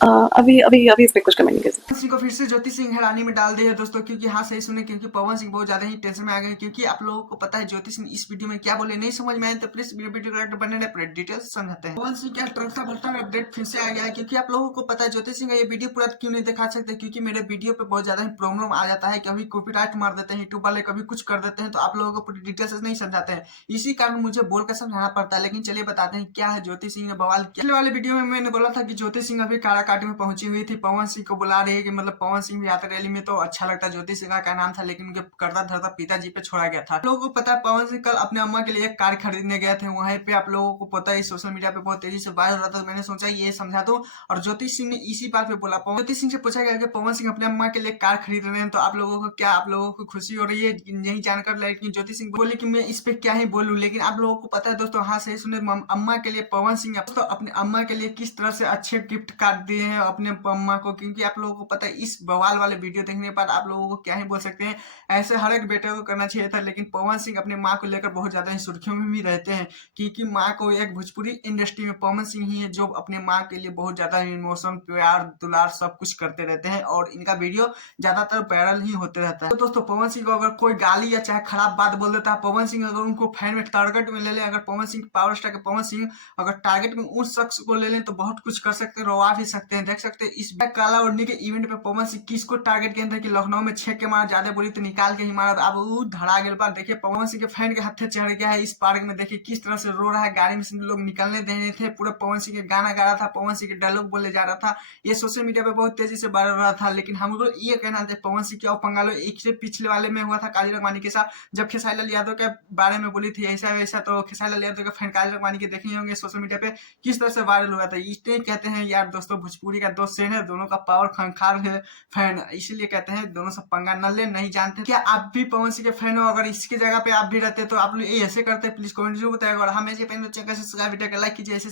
अभी अभी अभी इस पे कुछ कमेंट नहीं कर सकते। पवन सिंह को फिर से ज्योति सिंह हैरानी में डाल दिया है दोस्तों, क्योंकि हाँ सही सुने, क्योंकि पवन सिंह बहुत ज्यादा ही टेंशन में आ गए हैं, क्योंकि आप लोगों को पता है ज्योति सिंह इस वीडियो में क्या बोले नहीं समझ में आए तो प्लीज वीडियो को बने रहे, पूरे डिटेल्स समझाते हैं। पवन सिंह क्या ट्रस्टा भट्टा अपडेट फिर से आ गया है, क्योंकि आप लोगों को पता है ज्योति सिंह का ये वीडियो पूरा क्यों नहीं दिखा सकते, क्योंकि मेरे वीडियो पे बहुत ज्यादा ही प्रॉब्लम आ जाता है, कभी कॉपीराइट मार देते हैं यूट्यूब वाले, कभी कुछ कर देते हैं, तो आप लोगों को पूरी डिटेल से नहीं समझाते हैं, इसी कारण मुझे बोलकर समझाना पड़ता है। लेकिन चलिए बताते हैं क्या है ज्योति सिंह ने बवाल किया। पिछले वाले वीडियो में मैंने बोला था कि ज्योति सिंह अभी काराकाट में पहुंची हुई थी, पवन सिंह को बुला रही है कि मतलब पवन सिंह भी आते रैली में तो अच्छा लगता। ज्योति सिंह का क्या नाम था, लेकिन उनके करता धरता पिताजी पे छोड़ा गया था। आप लोगों को पता है पवन सिंह कल अपने अम्मा के लिए एक कार खरीदने गए थे, वहीं पे आप लोगों को पता है सोशल मीडिया पे बहुत तेजी से वायरल हो रहा था, मैंने सोचा ये समझा दूं। और ज्योति सिंह ने इसी बात पे बोला, ज्योति सिंह से पूछा गया कि पवन सिंह अपने अम्मा के लिए कार खरीद रहे हैं, तो आप लोगों को क्या, आप लोगों को खुशी हो रही है यही जानकर। लेकिन ज्योति सिंह बोली कि मैं इस पे क्या ही बोलूं, लेकिन आप लोगों को पता है दोस्तों, हाँ सही सुने, अम्मा के लिए पवन सिंह दोस्तों अपने अम्मा के लिए किस तरह से अच्छे गिफ्ट कार्ड दिए हैं अपने अम्मा को, क्योंकि आप लोगों को पता है इस बवाल वाले वीडियो देखने के बाद आप लोगों को क्या ही बोल सकते हैं। ऐसे हर एक बेटे को करना चाहिए था, लेकिन पवन सिंह अपने माँ को लेकर बहुत ज्यादा ही सुर्खियों में भी रहते हैं, क्योंकि माँ को एक भोजपुरी इंडस्ट्री में पवन सिंह ही है जो अपने माँ के लिए बहुत ज्यादा इमोशन प्यार दुलार सब कुछ करते रहते हैं, और इनका वीडियो ज्यादातर वायरल ही होते रहता है। तो दोस्तों पवन सिंह को अगर कोई गाली या चाहे खराब बात बोल देता है, पवन सिंह अगर उनको फैन में टारगेट में ले ले, अगर पवन सिंह पावर स्टार के पवन सिंह अगर टारगेट में उस शख्स को ले लें तो बहुत कुछ कर सकते हैं, रोवा भी सकते हैं। देख सकते हैं इस काला ओढ़नी के इवेंट पे पवन सिंह किसको टारगेट किया था कि लखनऊ में छेक के मारा, ज्यादा बोली तो निकाल के ही मारा, अब वो धड़ा गेल पर देखिए पवन सिंह के फैन के हत्थे चढ़ गया है इस पार्क में, देखिए किस तरह से रो रहा है, गाड़ी में से लोग निकलने दे रहे थे, पूरा पवन सिंह के गाना गा रहा था, पवन सिंह के डायलॉग बोले जा रहा था, ये सोशल मीडिया पे बहुत तेजी से वायरल रहा था। लेकिन हम लोग ये कहना थे पवन सिंह क्या पंगा लो, एक से पिछले वाले में हुआ था काली रखवानी के साथ, जब खेसारी लाल यादव के बारे में बोली थी ऐसा वैसा, तो खेसारी लाल यादव के फैन काली रखवानी के देखे होंगे सोशल मीडिया पे किस तरह से वायरल हुआ था। इसलिए कहते हैं यार दोस्तों भोजपुरी का दो सेन है, दोनों का पावर खंखार है फैन, इसीलिए कहते हैं दोनों से पंगा न ले। नहीं जानते क्या आप भी पवन सिंह के फैन हो, अगर इसकी जगह पे आप भी रहते तो आप लोग ये ऐसे करते, प्लीज कमेंट जरूर बताएगा। और हमें लाइक कीजिए ऐसे